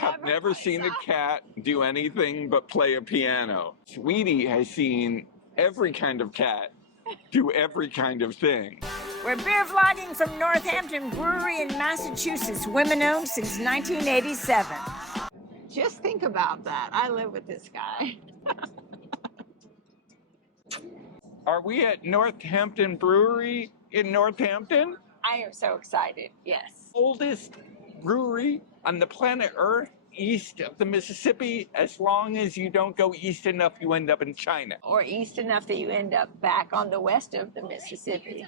have never seen a cat do anything but play a piano. Sweetie has seen every kind of cat do every kind of thing. We're beer vlogging from Northampton Brewery in Massachusetts, women-owned since 1987. Just think about that. I live with this guy. Are we at Northampton Brewery in Northampton? I am so excited, yes. Oldest brewery on the planet Earth, east of the Mississippi. As long as you don't go east enough, you end up in China. Or east enough that you end up back on the west of the Mississippi.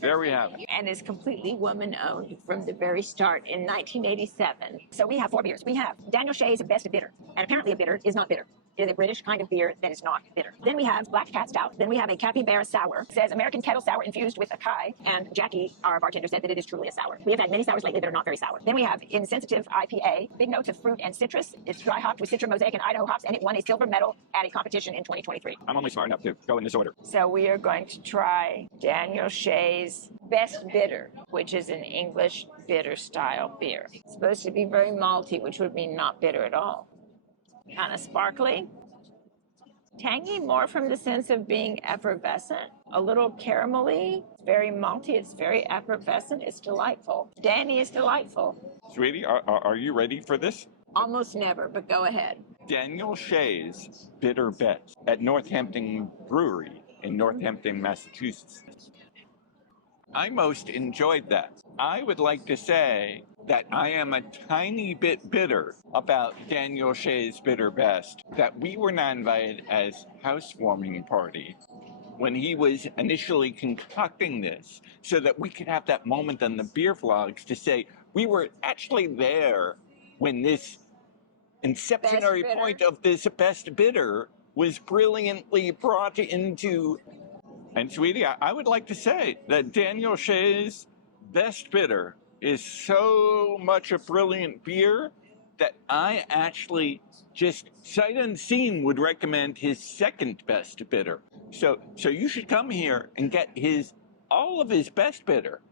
There we have it. And is completely woman-owned from the very start in 1987. So we have 4 beers. We have Daniel Shays Best Bitter. And apparently a bitter is not bitter. It is a British kind of beer that is not bitter. Then we have Black Cat Stout. Then we have a Capybara Sour. It says American Kettle Sour infused with açaí. And Jackie, our bartender, said that it is truly a sour. We have had many sours lately that are not very sour. Then we have Insensitive-Session IPA. Big notes of fruit and citrus. It's dry hopped with Citra Mosaic and Idaho hops, and it won a silver medal at a competition in 2023. I'm only smart enough to go in this order. So we are going to try Daniel Shays Best Bitter, which is an English bitter style beer. It's supposed to be very malty, which would mean not bitter at all. Kind of sparkly. Tangy, more from the sense of being effervescent. A little caramelly. It's very malty. It's very effervescent. It's delightful. Danny is delightful. Sweetie, are you ready for this? Almost never, but go ahead. Daniel Shays Bitter Best at Northampton Brewery in Northampton, Massachusetts. I most enjoyed that. I would like to say that I am a tiny bit bitter about Daniel Shays Bitter Best, that we were not invited as housewarming party when he was initially concocting this, so that we could have that moment on the BeerVlogs to say we were actually there when this inceptionary point of this best bitter was brilliantly brought into. And sweetie, I would like to say that Daniel Shays Best Bitter is so much a brilliant beer that I actually just sight unseen would recommend his second best bitter. So you should come here and get all of his best bitter.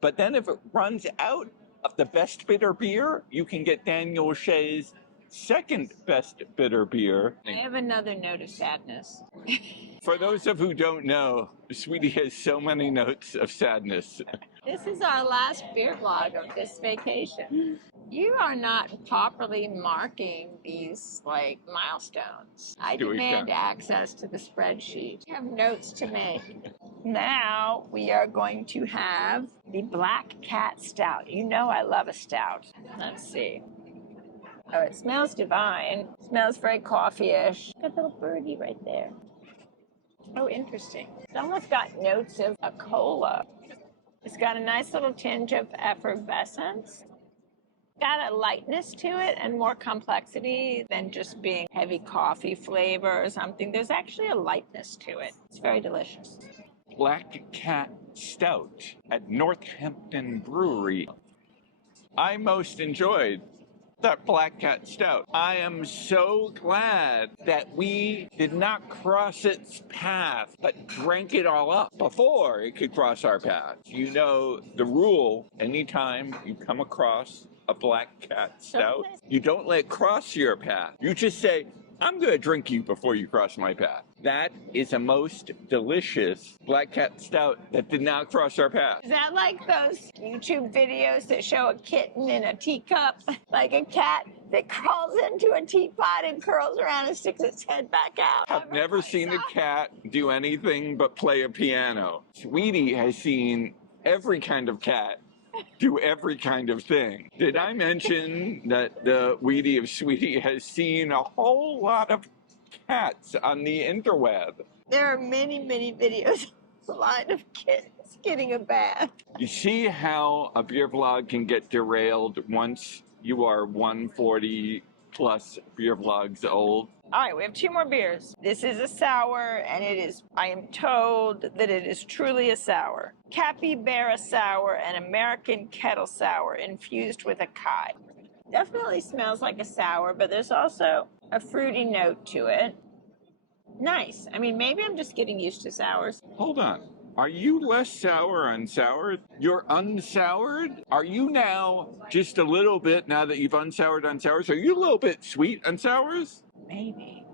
But then if it runs out of the best bitter beer, you can get Daniel Shays' second best bitter beer. I have another note of sadness. For those of who don't know, Sweetie has so many notes of sadness. This is our last beer vlog of this vacation. You are not properly marking these, milestones. I demand access to the spreadsheet. I have notes to make. Now we are going to have the Black Cat Stout. You know I love a stout. Let's see. Oh, it smells divine. It smells very coffee-ish. Got a little birdie right there. Oh, interesting. It's almost got notes of a cola. It's got a nice little tinge of effervescence. Got a lightness to it and more complexity than just being heavy coffee flavor or something. There's actually a lightness to it. It's very delicious. Black Cat Stout at Northampton Brewery. I most enjoyed that Black Cat Stout. I am so glad that we did not cross its path, but drank it all up before it could cross our path. You know the rule, anytime you come across a Black Cat Stout, you don't let it cross your path. You just say, I'm going to drink you before you cross my path. That is a most delicious Black Cat Stout that did not cross our path. Is that like those YouTube videos that show a kitten in a teacup? Like a cat that crawls into a teapot and curls around and sticks its head back out? I've never seen a cat do anything but play a piano. Sweetie has seen every kind of cat do every kind of thing. Did I mention that the Weedy of Sweetie has seen a whole lot of cats on the interweb? There are many, many videos online of kittens getting a bath. You see how a beer vlog can get derailed once you are 140 plus beer vlogs old? All right, we have 2 more beers. This is a sour, and I am told that it is truly a sour. Capybara Sour and American Kettle Sour infused with açaí. Definitely smells like a sour, but there's also a fruity note to it. Nice. I mean, maybe I'm just getting used to sours. Hold on. Are you less sour unsoured? You're unsoured? Are you now just a little bit, now that you've unsoured unsours, are you a little bit sweet unsours? Maybe.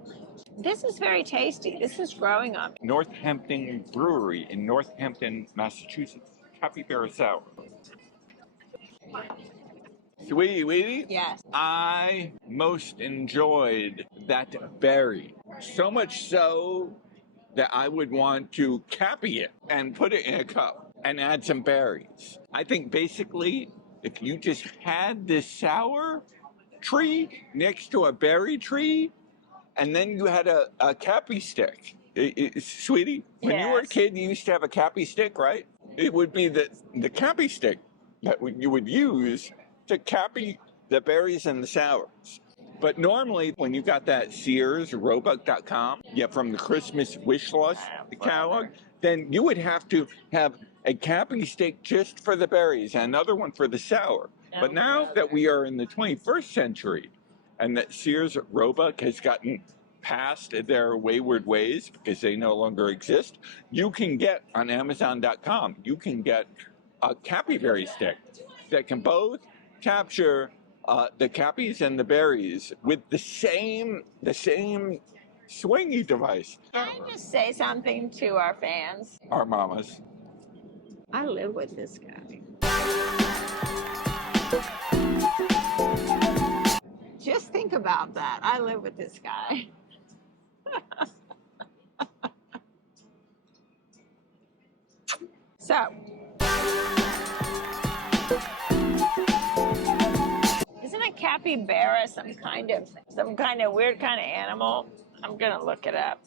This is very tasty. This is growing on me. Northampton Brewery in Northampton, Massachusetts. Capybara Sour. Sweetie? Yes. I most enjoyed that berry. So much so that I would want to cappy it and put it in a cup and add some berries. I think basically, if you just had this sour tree next to a berry tree, and then you had a cappy stick. Sweetie, when you were a kid, you used to have a cappy stick, right? It would be the cappy stick that you would use to cappy the berries and the sours. But normally, when you got that Sears Roebuck.com, from the Christmas wish list catalog, then you would have to have a capping stick just for the berries and another one for the sour. But now that we are in the 21st century, and that Sears Roebuck has gotten past their wayward ways because they no longer exist, you can get on Amazon.com, you can get a cappyberry stick that can both capture the cappies and the berries with the same swingy device. Can I just say something to our fans? Our mamas. I live with this guy. Just think about that. I live with this guy. So, isn't a capybara some kind of weird kind of animal? I'm gonna look it up.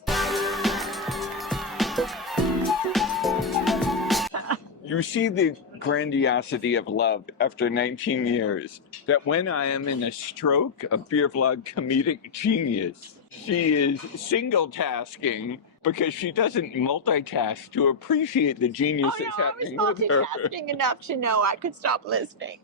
You see the grandiosity of love after 19 years, that when I am in a stroke of BeerVlog comedic genius, she is single-tasking because she doesn't multitask to appreciate the genius that's happening with her. I was multitasking enough to know I could stop listening.